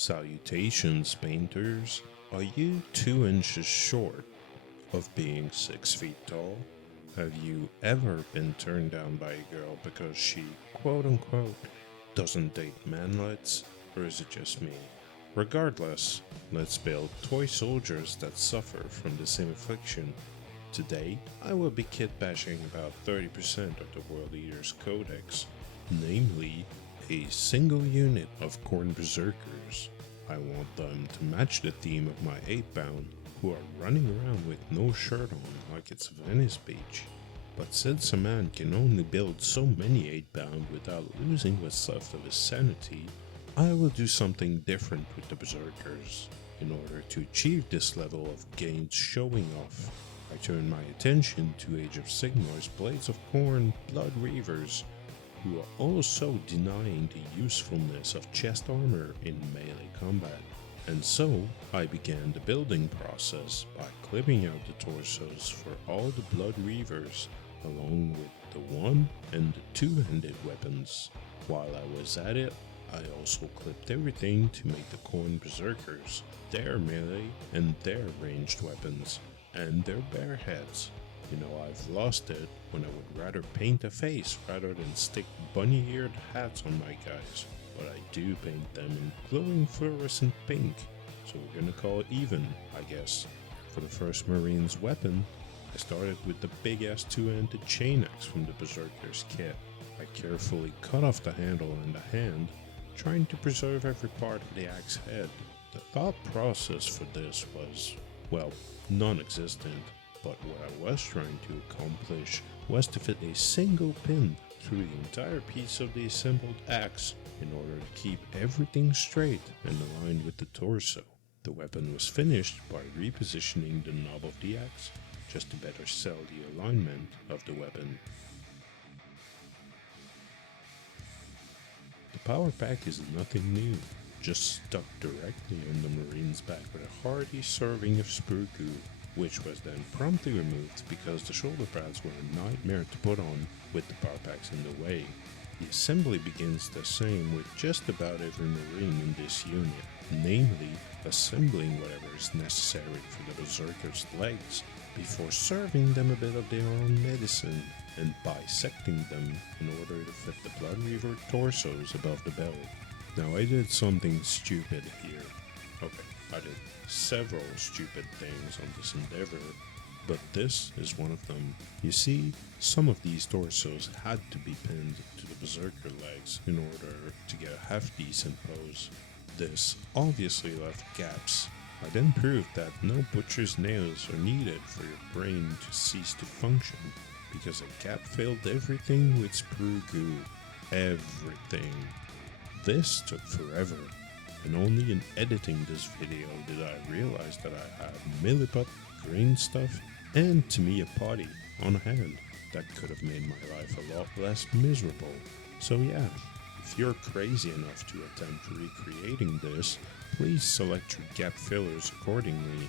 Salutations, painters. Are you 2 inches short of being 6 feet tall? Have you ever been turned down by a girl because she, quote unquote, doesn't date manlets? Or is it just me? Regardless, let's build toy soldiers that suffer from the same affliction. Today, I will be kitbashing about 30% of the WorldEaters codex, namely a single unit of Khorne Berzerkers. I want them to match the theme of my 8-bound, who are running around with no shirt on like it's Venice Beach. But since a man can only build so many 8-bound without losing what's left of his sanity, I will do something different with the Berzerkers. In order to achieve this level of gains showing off, I turn my attention to Age of Sigmar's Blades of Khorne Bloodreavers, who are also denying the usefulness of chest armor in melee combat. And so, I began the building process by clipping out the torsos for all the Bloodreavers, along with the 1- and 2-handed weapons. While I was at it, I also clipped everything to make the Khorne Berzerkers, their melee and their ranged weapons, and their bare heads. You know, I've lost it when I would rather paint a face rather than stick bunny-eared hats on my guys, but I do paint them in glowing fluorescent pink, so we're gonna call it even, I guess. For the first Marine's weapon, I started with the big-ass 2-handed chain axe from the Berzerkers kit. I carefully cut off the handle and the hand, trying to preserve every part of the axe head. The thought process for this was, well, non-existent. But what I was trying to accomplish was to fit a single pin through the entire piece of the assembled axe in order to keep everything straight and aligned with the torso. The weapon was finished by repositioning the knob of the axe just to better sell the alignment of the weapon. The power pack is nothing new, just stuck directly on the Marine's back with a hearty serving of sprue goo, which was then promptly removed because the shoulder pads were a nightmare to put on with the power packs in the way. The assembly begins the same with just about every Marine in this unit, namely assembling whatever is necessary for the Berzerkers' legs before serving them a bit of their own medicine and bisecting them in order to fit the Bloodreaver torsos above the belly. Now I did something stupid here. Okay, I did several stupid things on this endeavor, but this is one of them. You see, some of these torsos had to be pinned to the Berzerker legs in order to get a half-decent pose. This obviously left gaps. I then proved that no butcher's nails are needed for your brain to cease to function, because a gap filled everything with sprue goo. Everything. This took forever, and only in editing this video did I realize that I had milliput, green stuff, and Tamiya potty on hand that could have made my life a lot less miserable. So yeah, if you're crazy enough to attempt recreating this, please select your gap fillers accordingly.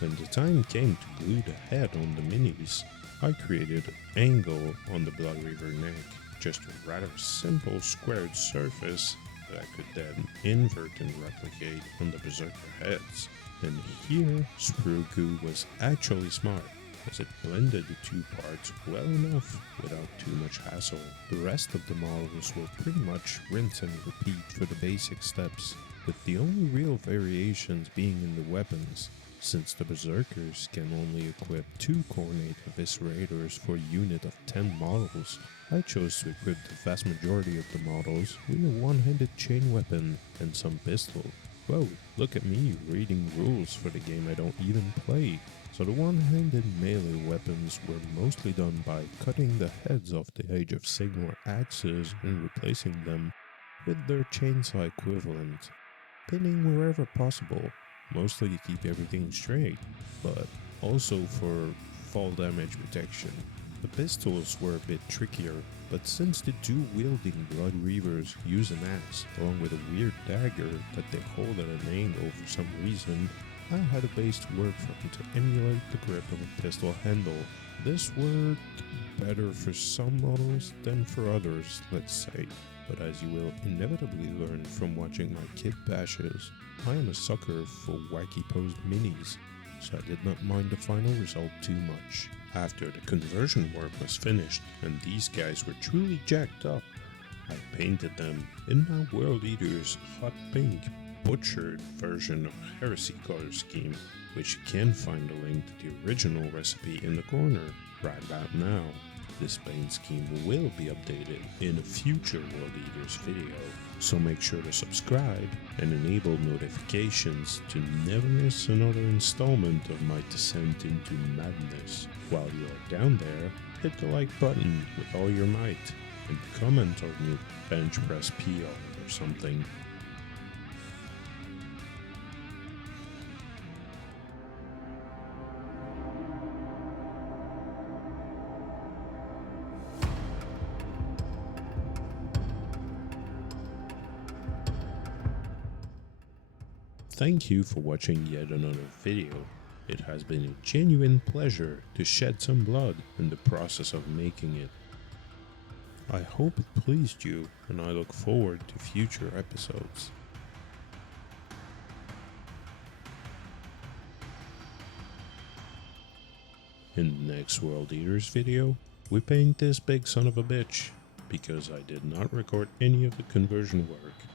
When the time came to glue the head on the minis, I created an angle on the Bloodreaver neck, just a rather simple squared surface that I could then invert and replicate on the Berzerker heads. And here, sprue goo was actually smart, as it blended the two parts well enough without too much hassle. The rest of the models were pretty much rinse and repeat for the basic steps, with the only real variations being in the weapons. Since the Berzerkers can only equip 2 Khorne Eviscerators for a unit of 10 models, I chose to equip the vast majority of the models with a one-handed chain weapon and some pistol. Whoa, look at me reading rules for the game I don't even play. So the one-handed melee weapons were mostly done by cutting the heads off the Age of Sigmar axes and replacing them with their chainsaw equivalent, pinning wherever possible, mostly to keep everything straight, but also for fall damage protection. The pistols were a bit trickier, but since the dual-wielding Bloodreavers use an axe along with a weird dagger that they hold at an angle for some reason, I had a base to work from to emulate the grip of a pistol handle. This worked better for some models than for others, let's say. but as you will inevitably learn from watching my Kitbashes, I am a sucker for wacky posed minis, so I did not mind the final result too much. After the conversion work was finished and these guys were truly jacked up, I painted them in my WorldEaters hot pink butchered version of Heresy color scheme, which you can find a link to the original recipe in the corner right about now. This paint scheme will be updated in a future WorldEaters video, so make sure to subscribe and enable notifications to never miss another installment of my descent into madness. While you are down there, hit the like button with all your might and comment on your bench press PR or something. Thank you for watching yet another video. It has been a genuine pleasure to shed some blood in the process of making it. I hope it pleased you, and I look forward to future episodes. In the next WorldEaters video, we paint this big son of a bitch, because I did not record any of the conversion work